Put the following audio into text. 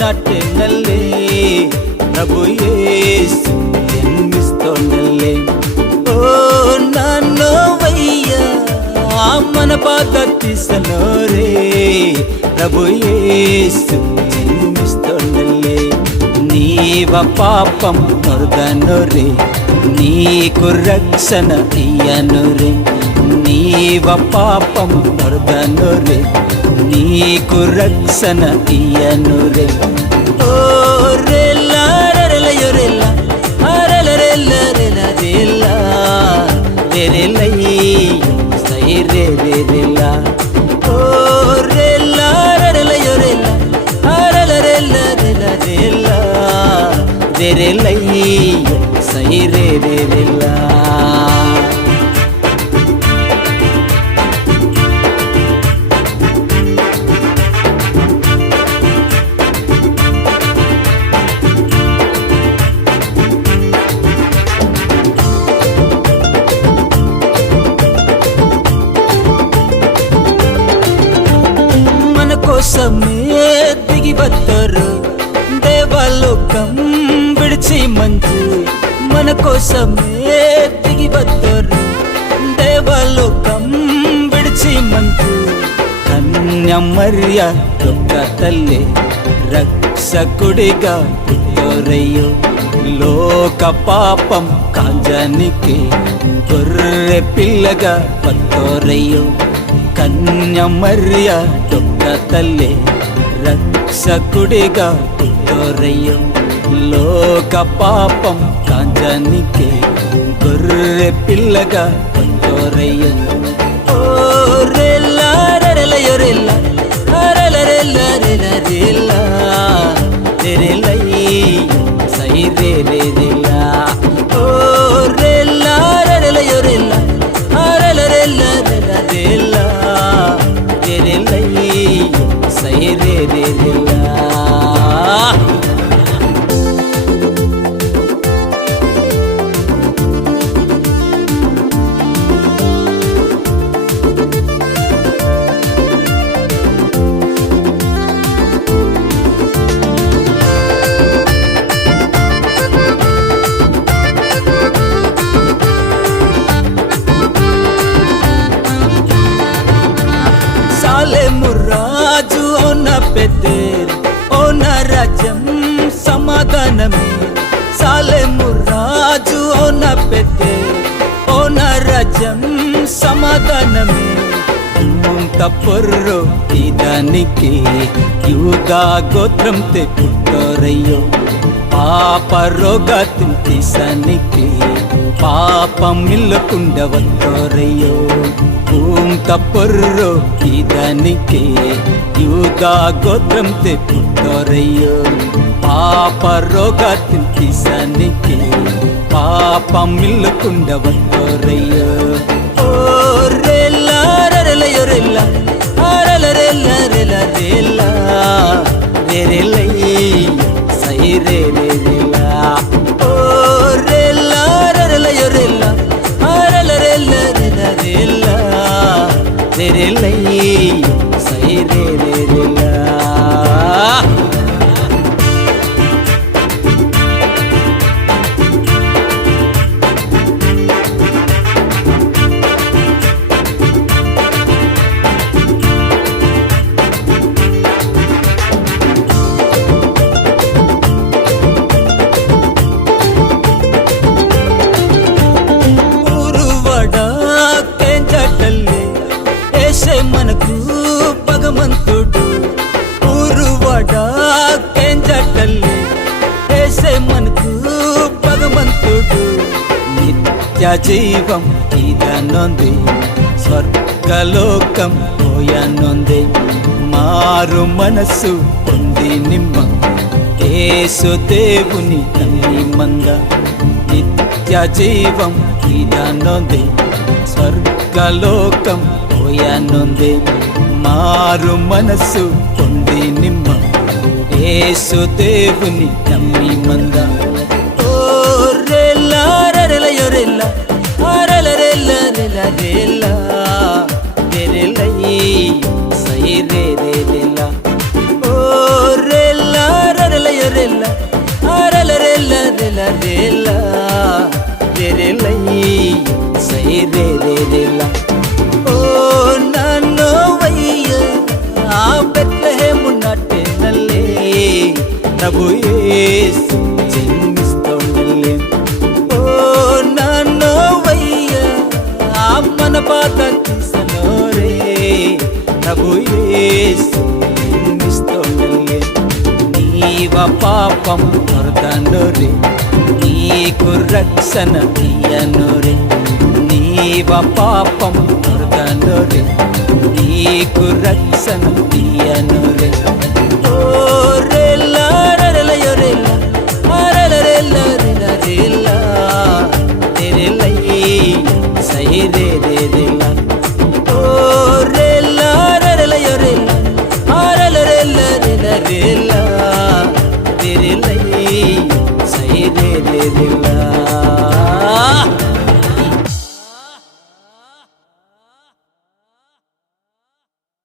ನಾಟಿನಲ್ಲಿ ಪ್ರಭು ಯೇಸು ಜನ್ಮಿಸ್ತೋನಲ್ಲೇ ಓ ನಾನೋವಯ್ಯ మన బాధతిసనోరే ప్రభు యేసు జన్మిస్తోండలే నీవ పాపం నొర్దనోరే నీకు రక్షణ ఇయ్యనురే నీవ పాపం నొర్దనోరే నీకు రక్షణ ఇయ్యనురే ఓ రెల్లా రెలయొరెల్లా అరెలరెల్లా రెలరెల్లా రెరెలై re re re la oh re la re la yo re la re la re la re la re la re la sai re re la కోసమే దిగి వస్తారు దేవలోకం విడిచి మంచు మన కోసమే దిగి వస్తారు దేవలోకం విడిచి మంచు కన్యమర్య యొక్క తల్లి రక్షకుడిగా పుట్టోరయ్యో లోక పాపం కాంజానికి గొర్రె పిల్లగా పట్టోరయ్యో కన్యమర్య యొక్క తల్లి రక్షకుడిగా పుట్టోరయ్యో లోక పాపం కాంజానికి గొర్రె పిల్లగా పుట్టోరయ్యో ఓ రెల్లా రెలయో రెల్లా రెలరెల్లా రెలరెల్లా రెరెలై సై రే రెరెల్లా ఓ రెల్లా రెలయో రెల్లా రెలరెల్లా రెలరెల్లా సై రే రెరెల్లా రాజు ఓన పెద్దేరు ఓన రాజ్యం సమాధానమే సాలెము రాజు ఓన పెద్దేరు ఓన రాజ్యం సమాధానమే ముంత పొర్రో ఇదానికి యూదా గోత్రం తే పుట్టోరయ్యో పాప రోగం తీసానికి పాపం ఇల్లకుండా వత్తోరయ్యో పూంత పొర్రో ఇదానికి యూదా గోత్రం తే పుట్టోరయ్యో పాప రోగం తీసానికి పాపం ఇల్లకుండా వత్తోరయ్యో ఓ రెల్లా రెలయో రెల్లా రెలరెల్లా రెలరెల్లా రెరెలై సై రే రెరెల్లా ఓ రెల్లా రెలయో రెల్లా రెలరెల్లా రెలరెల్లా రెరెలై సై రే రెరెల్లా మనకు భగవంతుడు ఊరువాడా కేంజటల్లి ఏసే మనకు భగవంతుడు నిత్య నిత్య జీవం ఇదనుంది, స్వర్గలోకం పోయనుంది. మారు మనసు పొంది నిమ్మ యేసు దేవుని నమ్మి మంద. నిత్య జీవం ఇదనుంది, స్వర్గలోకం పోయనుంది. మారు మనసు పొంది నిమ్మ యేసు దేవుని నమ్మి మంద. ఓ రెల్లా రెల యొరెల్ల రెల రెల రెల రెలై సై రే రే రెల. ఓ రెల్లా రెల యొరెల్ల రెల రెల రెల రెల రెలై సై రే రే రెల. ఓ నన్ను వయ్య ఆ బెత్లెహేము నాటినల్లే ప్రభు యేసు జన్మిస్తోండల్లే. ఓ నన్ను వయ్య ఆ మన బాధ తీసనోరే ప్రభు యేసు జన్మిస్తోండల్లే. నీవ పాపం తొరదనోరే, నీకు రక్షణ తీయనోరే. నీవ పాపం తొరదనోరే, నీకు రక్షణ తీయనోరే. ఓ రెల్లా రెల యొరెల్ల రెల రెల రెల రెల రెలై సై రే రే రెల. ఓ రెల్లా రెల యొరెల్ల రెల రెల రెల రెల